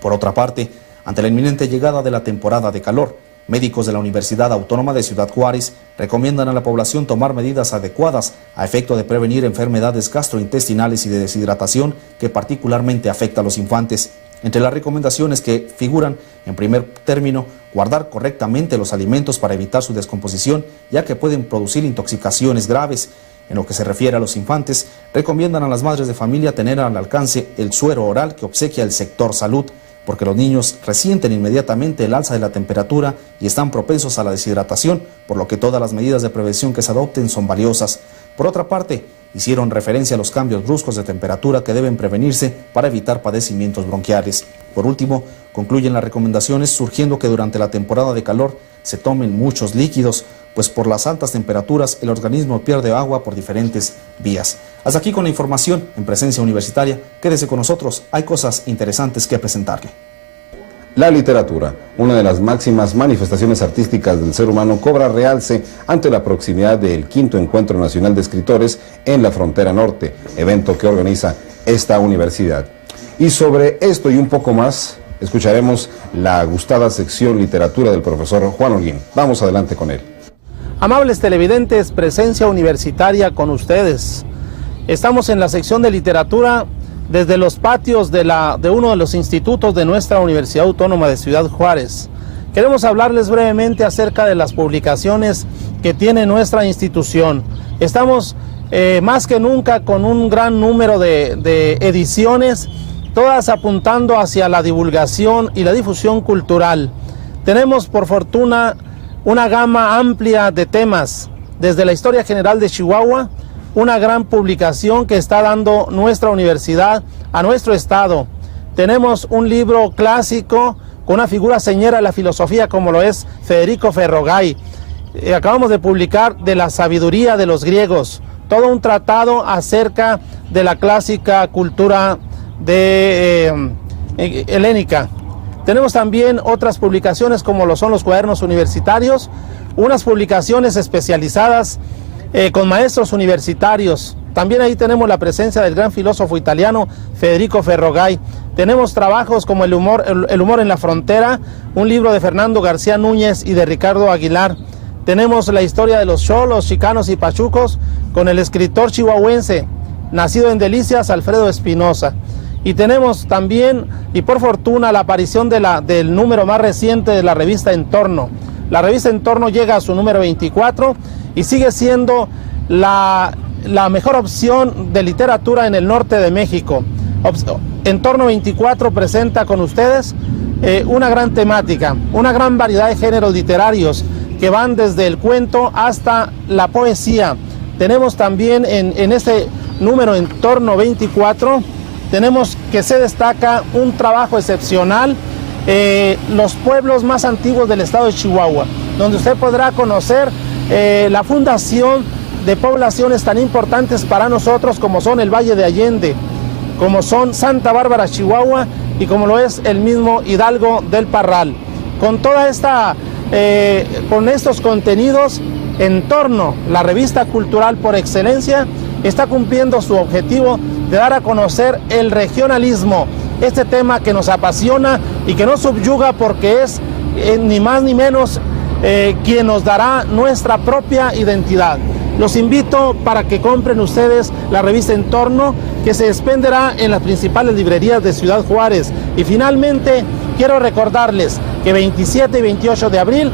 Por otra parte, ante la inminente llegada de la temporada de calor, médicos de la Universidad Autónoma de Ciudad Juárez recomiendan a la población tomar medidas adecuadas a efecto de prevenir enfermedades gastrointestinales y de deshidratación que particularmente afecta a los infantes. Entre las recomendaciones que figuran, en primer término, guardar correctamente los alimentos para evitar su descomposición, ya que pueden producir intoxicaciones graves. En lo que se refiere a los infantes, recomiendan a las madres de familia tener al alcance el suero oral que obsequia el sector salud, porque los niños resienten inmediatamente el alza de la temperatura y están propensos a la deshidratación, por lo que todas las medidas de prevención que se adopten son valiosas. Por otra parte, hicieron referencia a los cambios bruscos de temperatura que deben prevenirse para evitar padecimientos bronquiales. Por último, concluyen las recomendaciones surgiendo que durante la temporada de calor se tomen muchos líquidos, pues por las altas temperaturas el organismo pierde agua por diferentes vías. Hasta aquí con la información en Presencia Universitaria. Quédese con nosotros, hay cosas interesantes que presentarle. La literatura, una de las máximas manifestaciones artísticas del ser humano, cobra realce ante la proximidad del 5º Encuentro Nacional de Escritores en la Frontera Norte, evento que organiza esta universidad. Y sobre esto y un poco más, escucharemos la gustada sección literatura del profesor Juan Holguín. Vamos adelante con él. Amables televidentes, Presencia Universitaria con ustedes. Estamos en la sección de literatura desde los patios de uno de los institutos de nuestra Universidad Autónoma de Ciudad Juárez. Queremos hablarles brevemente acerca de las publicaciones que tiene nuestra institución. Estamos más que nunca con un gran número de ediciones, todas apuntando hacia la divulgación y la difusión cultural. Tenemos, por fortuna, una gama amplia de temas, desde la historia general de Chihuahua, una gran publicación que está dando nuestra universidad a nuestro estado. Tenemos un libro clásico con una figura señera de la filosofía como lo es Federico Ferrogay. Acabamos de publicar De la sabiduría de los griegos, todo un tratado acerca de la clásica cultura helénica. Tenemos también otras publicaciones como lo son los cuadernos universitarios, unas publicaciones especializadas con maestros universitarios. También ahí tenemos la presencia del gran filósofo italiano Federico Ferrogay. Tenemos trabajos como El humor en la frontera, un libro de Fernando García Núñez y de Ricardo Aguilar. Tenemos la historia de los cholos, chicanos y pachucos con el escritor chihuahuense, nacido en Delicias, Alfredo Espinosa. Y tenemos también, y por fortuna, la aparición del número más reciente de la revista Entorno. La revista Entorno llega a su número 24 y sigue siendo la mejor opción de literatura en el norte de México. Entorno 24 presenta con ustedes una gran temática, una gran variedad de géneros literarios que van desde el cuento hasta la poesía. Tenemos también en este número Entorno 24, tenemos que se destaca un trabajo excepcional, los pueblos más antiguos del estado de Chihuahua, donde usted podrá conocer la fundación de poblaciones tan importantes para nosotros como son el Valle de Allende, como son Santa Bárbara, Chihuahua, y como lo es el mismo Hidalgo del Parral. Con toda esta, con estos contenidos, Entorno, la revista cultural por excelencia, está cumpliendo su objetivo de dar a conocer el regionalismo, este tema que nos apasiona y que nos subyuga porque es ni más ni menos quien nos dará nuestra propia identidad. Los invito para que compren ustedes la revista Entorno, que se expenderá en las principales librerías de Ciudad Juárez. Y finalmente quiero recordarles que 27 y 28 de abril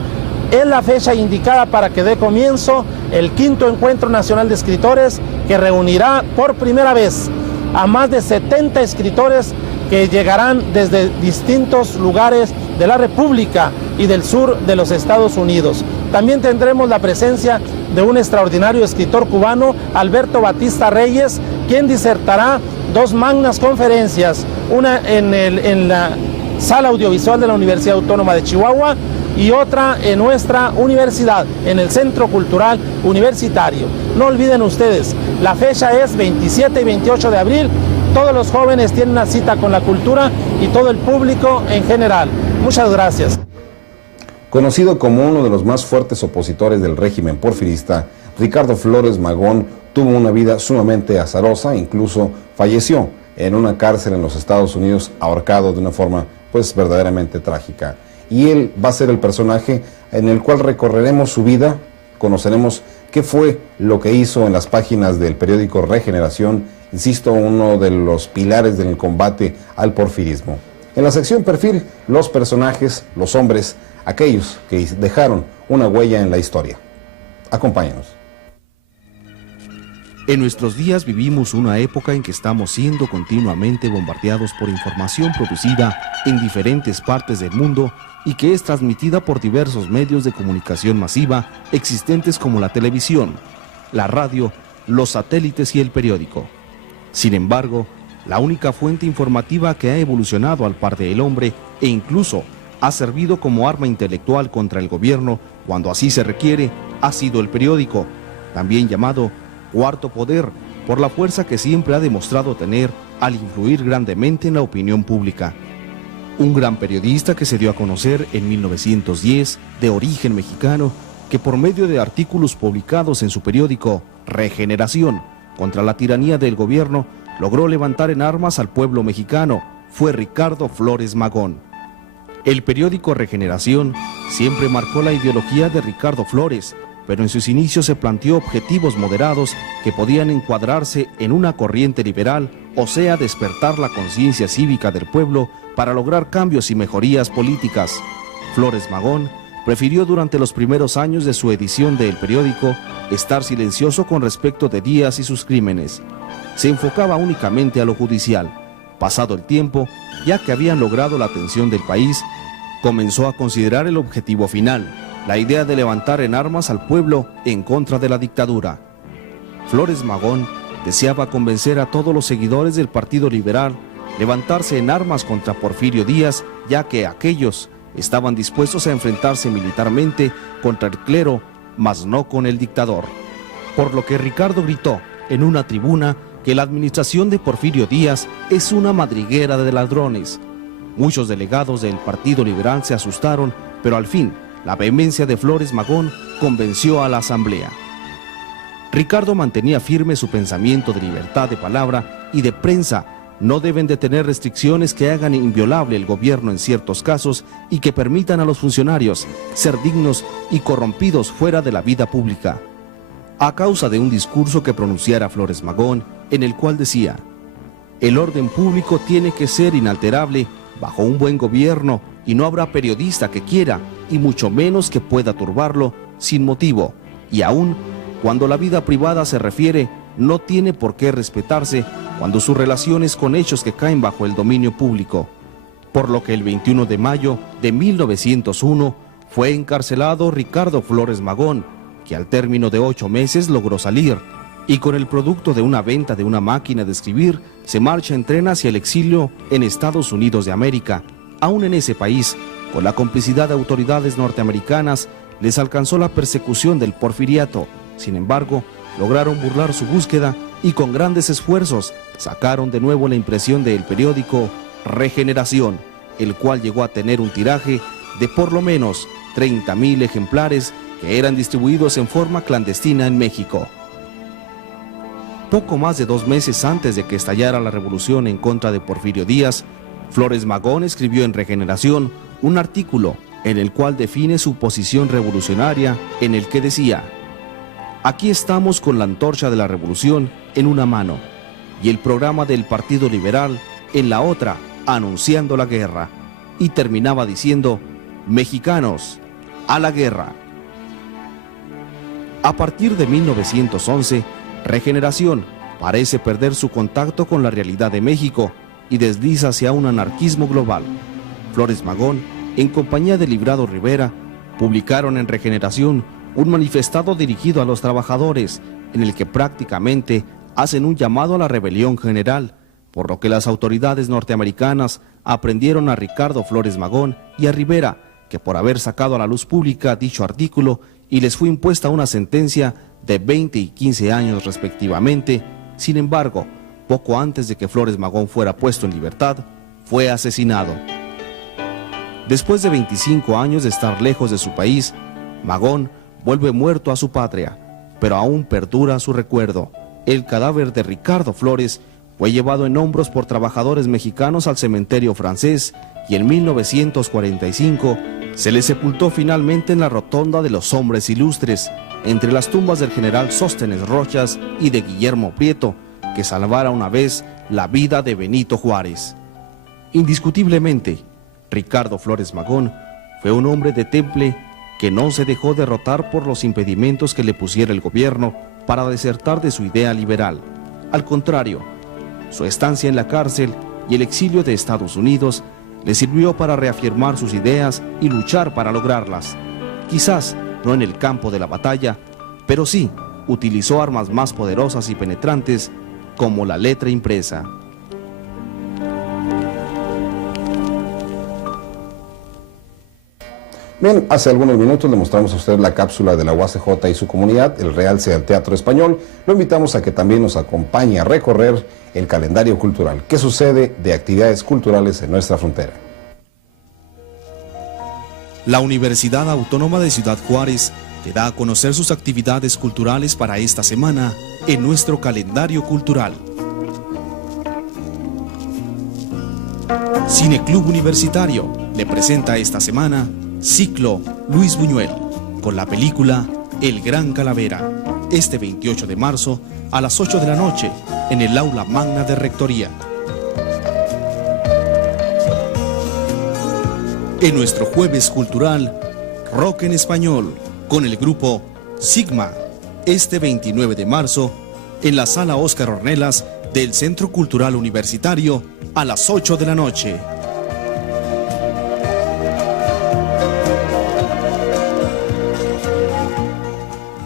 es la fecha indicada para que dé comienzo el 5º Encuentro Nacional de Escritores, que reunirá por primera vez a más de 70 escritores que llegarán desde distintos lugares de la República y del sur de los Estados Unidos. También tendremos la presencia de un extraordinario escritor cubano, Alberto Batista Reyes, quien disertará 2 magnas conferencias, una en la Sala Audiovisual de la Universidad Autónoma de Chihuahua y otra en nuestra universidad, en el Centro Cultural Universitario. No olviden ustedes, la fecha es 27 y 28 de abril. Todos los jóvenes tienen una cita con la cultura y todo el público en general. Muchas gracias. Conocido como uno de los más fuertes opositores del régimen porfirista, Ricardo Flores Magón tuvo una vida sumamente azarosa, incluso falleció en una cárcel en los Estados Unidos, ahorcado de una forma pues verdaderamente trágica. Y él va a ser el personaje en el cual recorreremos su vida, conoceremos qué fue lo que hizo en las páginas del periódico Regeneración, insisto, uno de los pilares del combate al porfirismo. En la sección Perfil, los personajes, los hombres, aquellos que dejaron una huella en la historia. Acompáñanos. En nuestros días vivimos una época en que estamos siendo continuamente bombardeados por información producida en diferentes partes del mundo y que es transmitida por diversos medios de comunicación masiva existentes como la televisión, la radio, los satélites y el periódico. Sin embargo, la única fuente informativa que ha evolucionado al par del hombre e incluso ha servido como arma intelectual contra el gobierno cuando así se requiere, ha sido el periódico, también llamado Cuarto Poder, por la fuerza que siempre ha demostrado tener al influir grandemente en la opinión pública. Un gran periodista que se dio a conocer en 1910, de origen mexicano, que por medio de artículos publicados en su periódico Regeneración contra la tiranía del gobierno, logró levantar en armas al pueblo mexicano, fue Ricardo Flores Magón. El periódico Regeneración siempre marcó la ideología de Ricardo Flores, pero en sus inicios se planteó objetivos moderados que podían encuadrarse en una corriente liberal, o sea, despertar la conciencia cívica del pueblo para lograr cambios y mejorías políticas. Flores Magón prefirió durante los primeros años de su edición del periódico estar silencioso con respecto de Díaz y sus crímenes. Se enfocaba únicamente a lo judicial. Pasado el tiempo, ya que habían logrado la atención del país, comenzó a considerar el objetivo final, la idea de levantar en armas al pueblo en contra de la dictadura. Flores Magón deseaba convencer a todos los seguidores del Partido Liberal, levantarse en armas contra Porfirio Díaz, ya que aquellos estaban dispuestos a enfrentarse militarmente contra el clero, mas no con el dictador. Por lo que Ricardo gritó en una tribuna que la administración de Porfirio Díaz es una madriguera de ladrones. Muchos delegados del Partido Liberal se asustaron, pero al fin la vehemencia de Flores Magón convenció a la asamblea. Ricardo mantenía firme su pensamiento de libertad de palabra y de prensa. No deben de tener restricciones que hagan inviolable el gobierno en ciertos casos y que permitan a los funcionarios ser dignos y corrompidos fuera de la vida pública. A causa de un discurso que pronunciara Flores Magón, en el cual decía: el orden público tiene que ser inalterable bajo un buen gobierno y no habrá periodista que quiera, y mucho menos que pueda turbarlo sin motivo, y aún cuando la vida privada se refiere, no tiene por qué respetarse cuando sus relaciones con hechos que caen bajo el dominio público. Por lo que el 21 de mayo de 1901 fue encarcelado Ricardo Flores Magón, que al término de 8 meses logró salir, y con el producto de una venta de una máquina de escribir, se marcha en tren hacia el exilio en Estados Unidos de América. Aún en ese país, con la complicidad de autoridades norteamericanas, les alcanzó la persecución del porfiriato. Sin embargo, lograron burlar su búsqueda y con grandes esfuerzos sacaron de nuevo la impresión del periódico Regeneración, el cual llegó a tener un tiraje de por lo menos 30,000 ejemplares que eran distribuidos en forma clandestina en México. Poco más de 2 meses antes de que estallara la revolución en contra de Porfirio Díaz, Flores Magón escribió en Regeneración un artículo en el cual define su posición revolucionaria, en el que decía: aquí estamos con la antorcha de la revolución en una mano y el programa del Partido Liberal en la otra, anunciando la guerra. Y terminaba diciendo: mexicanos, a la guerra. A partir de 1911, Regeneración parece perder su contacto con la realidad de México y desliza hacia un anarquismo global. Flores Magón, en compañía de Librado Rivera, publicaron en Regeneración un manifestado dirigido a los trabajadores, en el que prácticamente hacen un llamado a la rebelión general, por lo que las autoridades norteamericanas aprendieron a Ricardo Flores Magón y a Rivera, que por haber sacado a la luz pública dicho artículo, y les fue impuesta una sentencia de 20 y 15 años respectivamente. Sin embargo, poco antes de que Flores Magón fuera puesto en libertad, fue asesinado. Después de 25 años de estar lejos de su país, Magón vuelve muerto a su patria, pero aún perdura su recuerdo. El cadáver de Ricardo Flores fue llevado en hombros por trabajadores mexicanos al cementerio francés y en 1945 se le sepultó finalmente en la Rotonda de los Hombres Ilustres, entre las tumbas del general Sóstenes Rochas y de Guillermo Prieto, que salvara una vez la vida de Benito Juárez. Indiscutiblemente, Ricardo Flores Magón fue un hombre de temple que no se dejó derrotar por los impedimentos que le pusiera el gobierno para desertar de su idea liberal. Al contrario, su estancia en la cárcel y el exilio de Estados Unidos le sirvió para reafirmar sus ideas y luchar para lograrlas. Quizás no en el campo de la batalla, pero sí utilizó armas más poderosas y penetrantes como la letra impresa. Bien, hace algunos minutos le mostramos a usted la cápsula de la UACJ y su comunidad, el realce del Teatro Español. Lo invitamos a que también nos acompañe a recorrer el calendario cultural. ¿Qué sucede de actividades culturales en nuestra frontera? La Universidad Autónoma de Ciudad Juárez te da a conocer sus actividades culturales para esta semana en nuestro calendario cultural. Cineclub Universitario le presenta esta semana Ciclo Luis Buñuel, con la película El Gran Calavera, este 28 de marzo a las 8 de la noche en el Aula Magna de Rectoría. En nuestro jueves cultural, Rock en Español, con el grupo Sigma, este 29 de marzo en la Sala Óscar Ornelas del Centro Cultural Universitario a las 8 de la noche.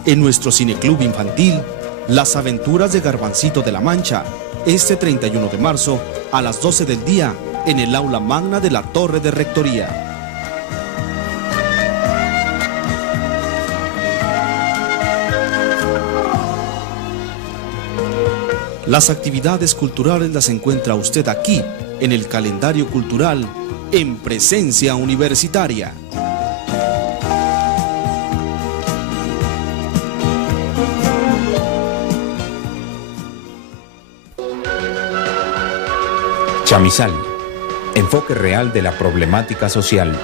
En nuestro cineclub infantil, Las Aventuras de Garbancito de la Mancha, este 31 de marzo a las 12 del día en el Aula Magna de la Torre de Rectoría. Las actividades culturales las encuentra usted aquí, en el calendario cultural, en Presencia Universitaria. Chamizal, enfoque real de la problemática social.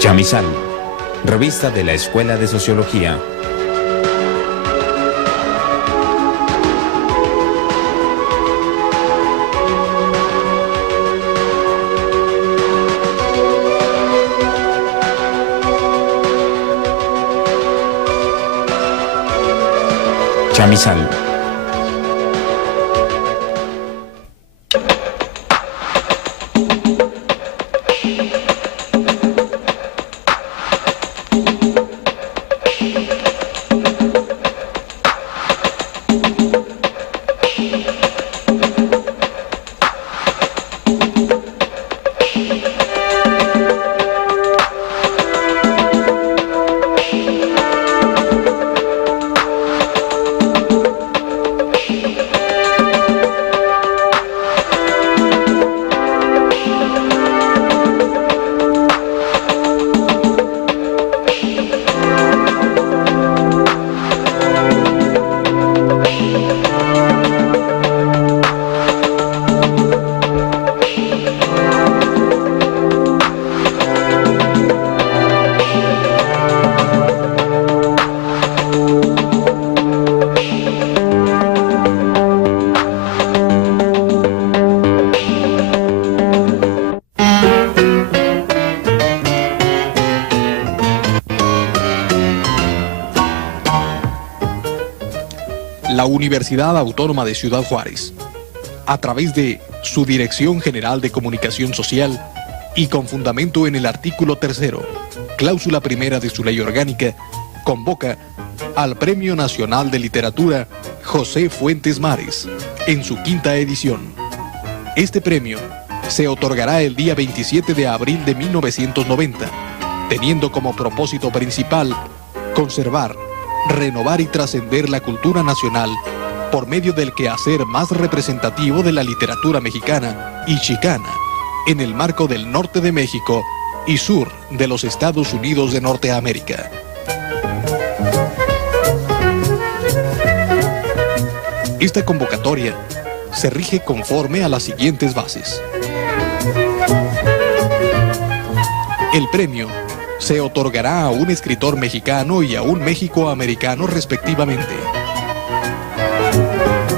Chamizal, revista de la Escuela de Sociología. Chamizal. La Universidad Autónoma de Ciudad Juárez, a través de su Dirección General de Comunicación Social y con fundamento en el artículo 3º, cláusula primera de su ley orgánica, convoca al Premio Nacional de Literatura José Fuentes Mares en su 5ª edición. Este premio se otorgará el día 27 de abril de 1990, teniendo como propósito principal conservar, renovar y trascender la cultura nacional por medio del quehacer más representativo de la literatura mexicana y chicana en el marco del norte de México y sur de los Estados Unidos de Norteamérica. Esta convocatoria se rige conforme a las siguientes bases. El premio se otorgará a un escritor mexicano y a un mexicoamericano respectivamente.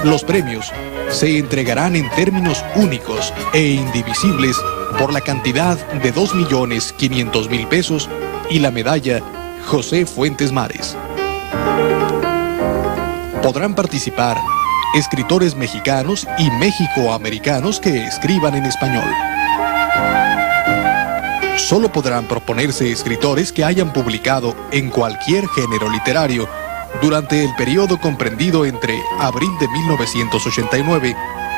Los premios se entregarán en términos únicos e indivisibles por la cantidad de 2.500.000 pesos y la medalla José Fuentes Mares. Podrán participar escritores mexicanos y mexicoamericanos que escriban en español. Solo podrán proponerse escritores que hayan publicado en cualquier género literario durante el periodo comprendido entre abril de 1989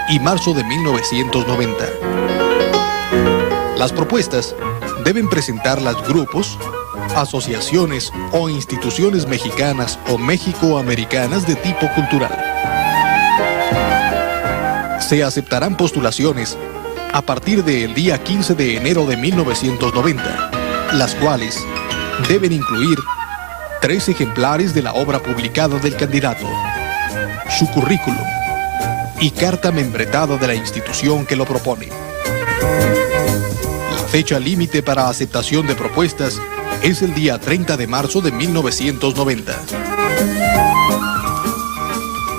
y marzo de 1990. Las propuestas deben presentarlas grupos, asociaciones o instituciones mexicanas o mexicoamericanas de tipo cultural. Se aceptarán postulaciones a partir del día 15 de enero de 1990, las cuales deben incluir 3 ejemplares de la obra publicada del candidato, su currículum y carta membretada de la institución que lo propone. La fecha límite para aceptación de propuestas es el día 30 de marzo de 1990.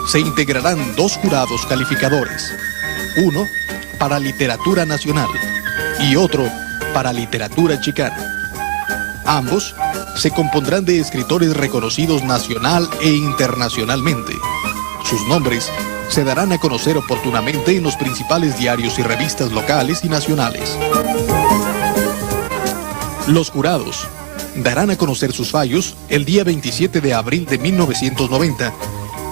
Se integrarán 2 jurados calificadores, uno para literatura nacional y otro para literatura chicana. Ambos se compondrán de escritores reconocidos nacional e internacionalmente. Sus nombres se darán a conocer oportunamente en los principales diarios y revistas locales y nacionales. Los jurados darán a conocer sus fallos el día 27 de abril de 1990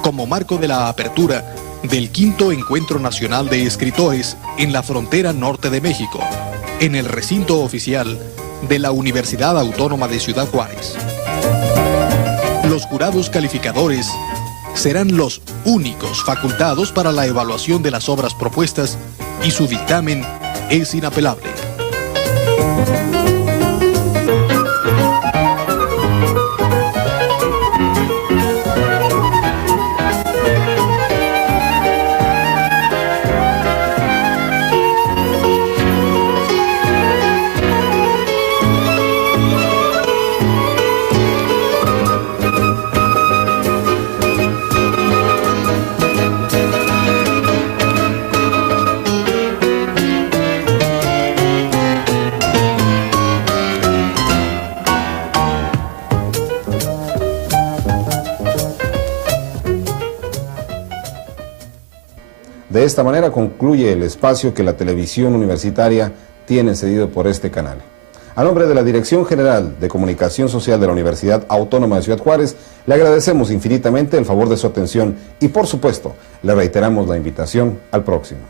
como marco de la apertura del 5º Encuentro Nacional de Escritores en la frontera norte de México, en el recinto oficial de la Universidad Autónoma de Ciudad Juárez. Los jurados calificadores serán los únicos facultados para la evaluación de las obras propuestas y su dictamen es inapelable. De esta manera concluye el espacio que la televisión universitaria tiene cedido por este canal. A nombre de la Dirección General de Comunicación Social de la Universidad Autónoma de Ciudad Juárez, le agradecemos infinitamente el favor de su atención y, por supuesto, le reiteramos la invitación al próximo.